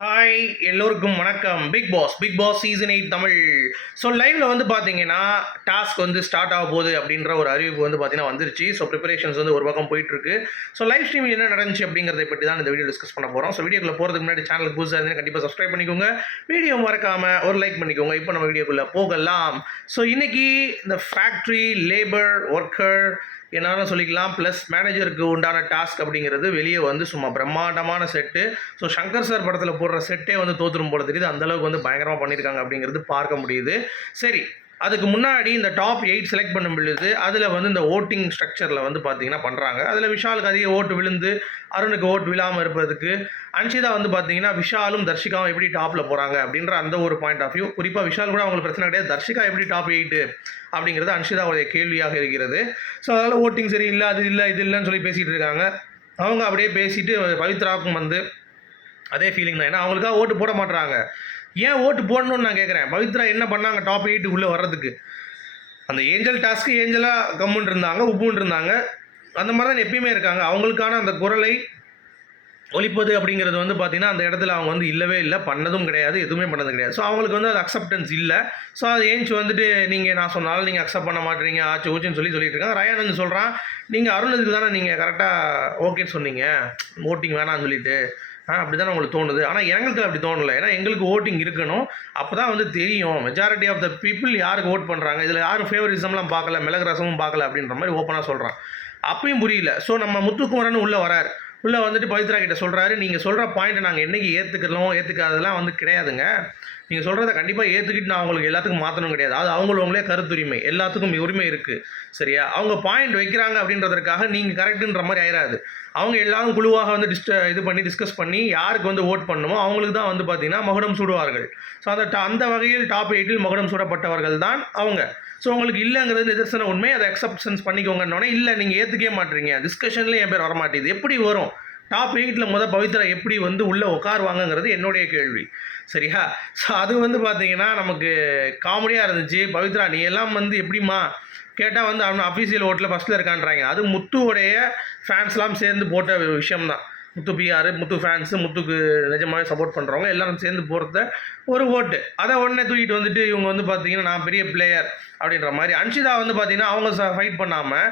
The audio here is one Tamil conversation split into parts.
ஹாய் எல்லோருக்கும் வணக்கம். Bigg Boss Bigg Boss season eight Tamil. So லைவ்ல வந்து பார்த்தீங்கன்னா டாஸ்க் வந்து ஸ்டார்ட் ஆக போகுது அப்படின்ற ஒரு அறிவிப்பு வந்து பார்த்தீங்கன்னா வந்துருச்சு. ஸோ ப்ரிப்பரேஷன்ஸ் வந்து ஒரு பக்கம் போயிட்டுருக்கு. ஸோ லைவ் ஸ்ட்ரீமில் என்ன நடந்துச்சு அப்படிங்கிறத பற்றி தான் இந்த வீடியோ டிஸ்கஸ் பண்ண போகிறோம் ஸோ வீடியோக்குள்ள போகிறதுக்கு முன்னாடி சேனலுக்கு புதுசாக இருந்தால் கண்டிப்பாக சப்ஸ்கிரைப் பண்ணிக்கோங்க. வீடியோ மறக்காம ஒரு லைக் பண்ணிக்கோங்க. இப்போ நம்ம வீடியோக்குள்ளே போகலாம். ஸோ இன்னைக்கு இந்த ஃபேக்ட்ரி லேபர் ஒர்க்கர் என்னால் சொல்லிக்கலாம். ப்ளஸ் மேனேஜருக்கு உண்டான டாஸ்க் அப்படிங்கிறது வெளியே வந்து சும்மா பிரம்மாண்டமான செட்டு ஸோ சங்கர் சார் படத்தில் போடுற செட்டே வந்து தோற்றுரும் போல தெரியுது. அந்த அளவுக்கு வந்து பயங்கரமாக பண்ணியிருக்காங்க அப்படிங்கிறது பார்க்க முடியுது. சரி அதுக்கு முன்னாடி இந்த டாப் எயிட் செலக்ட் பண்ணும் பொழுது அதில் வந்து இந்த ஓட்டிங் ஸ்ட்ரக்சரில் வந்து பார்த்தீங்கன்னா பண்ணுறாங்க அதில் விஷாலுக்கு அதிக ஓட்டு விழுந்து அருணுக்கு ஓட்டு விழாமல் இருப்பதுக்கு அன்ஷிதா வந்து பார்த்தீங்கன்னா விஷாலும் தர்ஷிகாவும் எப்படி டாப்பில் போகிறாங்க அப்படின்ற அந்த ஒரு பாயிண்ட் ஆஃப் வியூ குறிப்பாக விஷால் கூட அவங்களுக்கு பிரச்சனை கிடையாது. தர்ஷிகா எப்படி டாப் எயிட்டு அப்படிங்கிறது அன்ஷிதாவுடைய கேள்வியாக இருக்கிறது. ஸோ அதனால் ஓட்டிங் சரி இல்லை அது இல்லை இது இல்லைன்னு சொல்லி பேசிகிட்டு இருக்காங்க. அவங்க அப்படியே பேசிட்டு பவித்ராவுக்கும் வந்து அதே ஃபீலிங் தான். ஏன்னா அவங்களுக்காக ஓட்டு போட மாட்டுறாங்க ஏன் ஓட்டு போடணும்னு நான் கேட்குறேன் பவித்ரா என்ன பண்ணாங்க? டாப் எயிட்டுக்குள்ளே வர்றதுக்கு. அந்த ஏஞ்சல் டாஸ்க்கு ஏஞ்சலாக கம்முன்னு இருந்தாங்க உப்புன்னு இருந்தாங்க. அந்த மாதிரி தான் எப்பயுமே இருக்காங்க. அவங்களுக்கான அந்த குரலை ஒழிப்பது அப்படிங்கிறது வந்து பார்த்திங்கன்னா அந்த இடத்துல அவங்க வந்து இல்லவே இல்லை. பண்ணதும் கிடையாது எதுவுமே பண்ணது கிடையாது. ஸோ அவங்களுக்கு வந்து அது அக்செப்டன்ஸ் இல்லை. ஸோ அது ஏஞ்சி வந்துட்டு நீங்கள் நான் சொன்னாலும் நீங்கள் அக்செப்ட் பண்ண மாட்டீங்க ஆச்சு ஓச்சுன்னு சொல்லி சொல்லிட்டு இருக்காங்க. ரயானந்த் சொல்கிறான் நீங்கள் அருணுக்கு தானே நீங்கள் கரெக்டாக ஓகேன்னு சொன்னீங்க. ஓட்டிங் வேணாம்னு சொல்லிட்டு. அப்படி தானே உங்களுக்கு தோணுது? ஆனால் எங்களுக்கு அப்படி தோணலை. ஏன்னா எங்களுக்கு ஓட்டிங் இருக்கணும். அப்போ தான் வந்து தெரியும். மெஜாரிட்டி ஆஃப் த பீப்புள் யாருக்கு ஓட் பண்ணுறாங்க இதில் யாரும் ஃபேவரிசம்லாம் பார்க்கல மிளகு ரசமும் பார்க்கல அப்படின்ற மாதிரி ஓப்பனாக சொல்கிறான் அப்பயும் புரியல. ஸோ நம்ம முத்துக்குமரன் உள்ளே வரார். உள்ளே வந்துட்டு பவித்ரா கிட்ட சொல்கிறாரு நீங்கள் சொல்கிற பாயிண்ட்டை நாங்கள் என்றைக்கு ஏற்றுக்கிறோம் ஏற்றுக்காதெல்லாம் வந்து கிடையாதுங்க. நீங்கள் சொல்கிறத கண்டிப்பாக ஏற்றுக்கிட்டு நான் அவங்களுக்கு எல்லாத்துக்கும் மாற்றணும் கிடையாது. அது அவங்களவங்களே கருத்துரிமை. எல்லாத்துக்கும் உரிமை இருக்குது சரியா? அவங்க பாயிண்ட் வைக்கிறாங்க அப்படின்றதற்காக நீங்கள் கரெக்டுன்ற மாதிரி ஆயிராது. அவங்க எல்லாரும் குழுவாக வந்து டிஸ்ட இது பண்ணி டிஸ்கஸ் பண்ணி யாருக்கு வந்து ஓட் பண்ணணுமோ அவங்களுக்கு தான் வந்து பார்த்தீங்கன்னா மகுடம் சூடுவார்கள். ஸோ அந்த அந்த வகையில் டாப் எயிட்டில் மகுடம் சூடப்பட்டவர்கள் தான் அவங்க. ஸோ உங்களுக்கு இல்லைங்கிறது நிதர்சன உண்மை. அதை அக்செப்டன்ஸ் பண்ணிக்கோங்கன்னொடனே இல்லை நீங்கள் ஏற்றுக்கவே மாட்டீங்க. டிஸ்கஷன்லேயும் என் பேர் வரமாட்டேது எப்படி வரும்? டாப் எயிட்டில் முத பவித்ரா எப்படி வந்து உள்ளே உட்காருவாங்கங்கிறது என்னுடைய கேள்வி. சரியா? ஸோ அது வந்து பார்த்தீங்கன்னா நமக்கு காமெடியாக இருந்துச்சு. பவித்ரா நீ எல்லாம் வந்து எப்படிம்மா கேட்டால் வந்து அவன் அஃபீஷியல் ஓட்டில் ஃபஸ்ட்டில் இருக்கான்றாங்க. அது முத்துவுடைய ஃபேன்ஸ்லாம் சேர்ந்து போட்ட விஷயம்தான். முத்து பிஆர் முத்து ஃபேன்ஸு முத்துக்கு நிஜமாவே சப்போர்ட் பண்ணுறவங்க எல்லாரும் சேர்ந்து போகிறத ஒரு ஓட்டு அதை உடனே தூக்கிட்டு வந்துட்டு இவங்க வந்து பார்த்தீங்கன்னா நான் பெரிய பிளேயர் அப்படின்ற மாதிரி. அன்ஷிதா வந்து பார்த்தீங்கன்னா அவங்க ஃபைட் பண்ணாமல்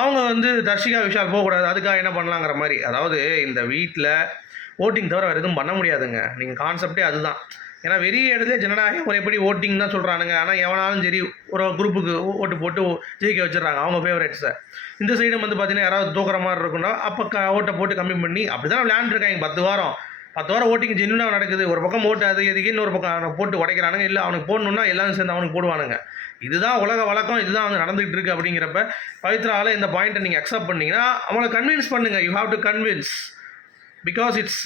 அவங்க வந்து தர்ஷிகா விஷால் போகக்கூடாது அதுக்காக என்ன பண்ணலாங்கிற மாதிரி. அதாவது இந்த வீட்டில் ஓட்டிங் தவிர வேறு எதுவும் பண்ண முடியாதுங்க. நீங்கள் கான்செப்டே அதுதான். ஏன்னா வெறிய இடத்துல ஜனநாயக முறைப்படி ஓட்டிங் தான் சொல்கிறானுங்க ஆனால் எவனாலும் சரி ஒரு குரூப்புக்கு ஓட்டு போட்டு ஜெயிக்க வச்சிடுறாங்க. அவங்க ஃபேவரேட்ஸை இந்த சைடும் வந்து பார்த்தீங்கன்னா யாராவது தூக்குற மாதிரி இருக்குன்னா அப்போ க ஓட்டை போட்டு கம்மி பண்ணி அப்படி தான் விளையாண்டுருக்காங்க பத்து வாரம். பத்து வாரம் ஓட்டிங் ஜென்யூனாக நடக்குது. ஒரு பக்கம் ஓட்டு அது எதுக்கு இன்னொரு பக்கம் அவனை போட்டு உடைக்கிறானுங்க. இல்லை அவனுக்கு போடணுன்னா எல்லாரும் சேர்ந்து அவனுக்கு போடுவானுங்க. இதுதான் உலக வழக்கம் இதுதான் வந்து நடந்துகிட்டு இருக்குது அப்படிங்கிறப்ப பவித்ராவில் இந்த பாயிண்ட்டை நீங்கள் அக்செப்ட் பண்ணிங்கன்னா அவனை கன்வின்ஸ் பண்ணுங்கள் you have to convince because it's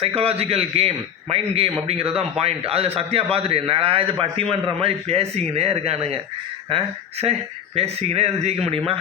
psychological game mind game அப்படிங்கிறது தான் பாயிண்ட் அதில் சத்யா பார்த்துட்டு என்னடா இது பட்டிமன்ற மாதிரி பேசிக்கினே இருக்கானுங்க. ஆ? சரி பேசிக்கினே இருந்து ஜெயிக்க முடியுமா?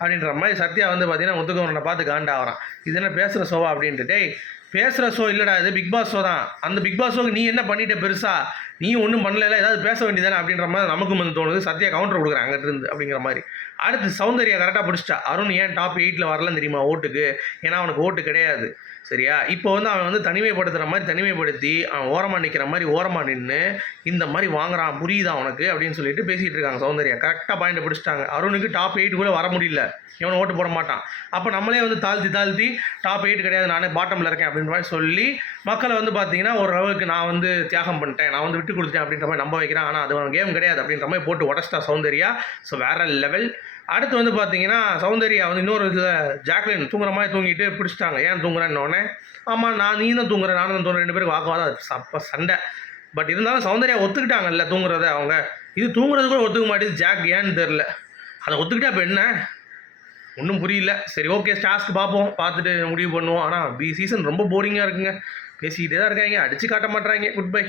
அப்படின்ற மாதிரி சத்யா வந்து பார்த்தீங்கன்னா முத்துக்குமரனை பார்த்து காண்டாகிறான் இது என்ன பேசுகிற ஷோவா அப்படின்ட்டு. டேய் பேசுகிற ஷோ இல்லைடா இது பிக் பாஸ் ஷோ தான். அந்த பிக் பாஸ் ஷோக்கு நீ என்ன பண்ணிட்ட பெருசா? நீ ஒன்றும் பண்ணல ஏதாவது பேச வேண்டியதானே அப்படின்ற மாதிரி நமக்கும் வந்து தோணுது. சத்யா கவுண்டர் கொடுக்குறேன் அங்கேருந்து இருந்து அப்படிங்கிற மாதிரி. அடுத்து சௌந்தர்யா கரெக்டாக பிடிச்சிட்டா. அருண் ஏன் டாப் எயிட்டில் வரலன்னு தெரியுமா ஓட்டுக்கு? ஏன்னா அவனுக்கு ஓட்டு கிடையாது. சரியா? இப்போ வந்து அவன் வந்து தனிமைப்படுத்துகிற மாதிரி தனிமைப்படுத்தி அவன் ஓரமாக நிற்கிற மாதிரி ஓரமாக நின்று இந்த மாதிரி வாங்குறான் புரியுதா அவனுக்கு அப்படின்னு சொல்லிட்டு பேசிகிட்டு இருக்காங்க சௌந்தர்யா. கரெக்டாக பாயிண்ட் பிடிச்சிட்டாங்க. அருணுக்கு டாப் எயிட் கூட வர முடியல. இவன் ஓட்டு போட மாட்டான். அப்போ நம்மளே வந்து தாழ்த்தி தாழ்த்தி டாப் எயிட் கிடையாது நானே பாட்டமில் இருக்கேன் அப்படின்ற மாதிரி சொல்லி மக்களை வந்து பார்த்தீங்கன்னா ஓரளவுக்கு நான் வந்து தியாகம் பண்ணிட்டேன். நான் வந்து விட்டு கொடுத்துட்டேன் அப்படின்ற மாதிரி நம்ப வைக்கிறேன். ஆனால் அது கேம் கிடையாது அப்படின்ற மாதிரி போட்டு உடச்சிட்டா சௌந்தர்யா. ஸோ வேற லெவல் அடுத்து வந்து பார்த்தீங்கன்னா சௌந்தர்யா வந்து இன்னொரு இதில் ஜாக்லின் தூங்குற மாதிரி தூங்கிட்டு பிடிச்சிட்டாங்க. ஏன் தூங்குறேன்னொடனே ஆமாம் நான் நீ தான் தூங்குறேன் நானும் தான் தூங்குறேன். ரெண்டு பேரும் வாக்குவாதம் அது சப்ப சண்டை. பட் இருந்தாலும் சௌந்தர்யா ஒத்துக்கிட்டாங்கல்ல தூங்குறத அவங்க. இது தூங்குறது கூட ஒத்துக்க மாட்டேது ஜாக் ஏன்னு தெரில அதை ஒத்துக்கிட்டா இப்போ என்ன? ஒன்றும் புரியல. சரி ஓகே டாஸ்க் பார்ப்போம். பார்த்துட்டு முடிவு பண்ணுவோம். ஆனால் பி சீசன் ரொம்ப போரிங்காக இருக்குங்க. பேசிக்கிட்டே தான் இருக்காங்க. அடித்து காட்ட மாட்டுறாங்க. Good bye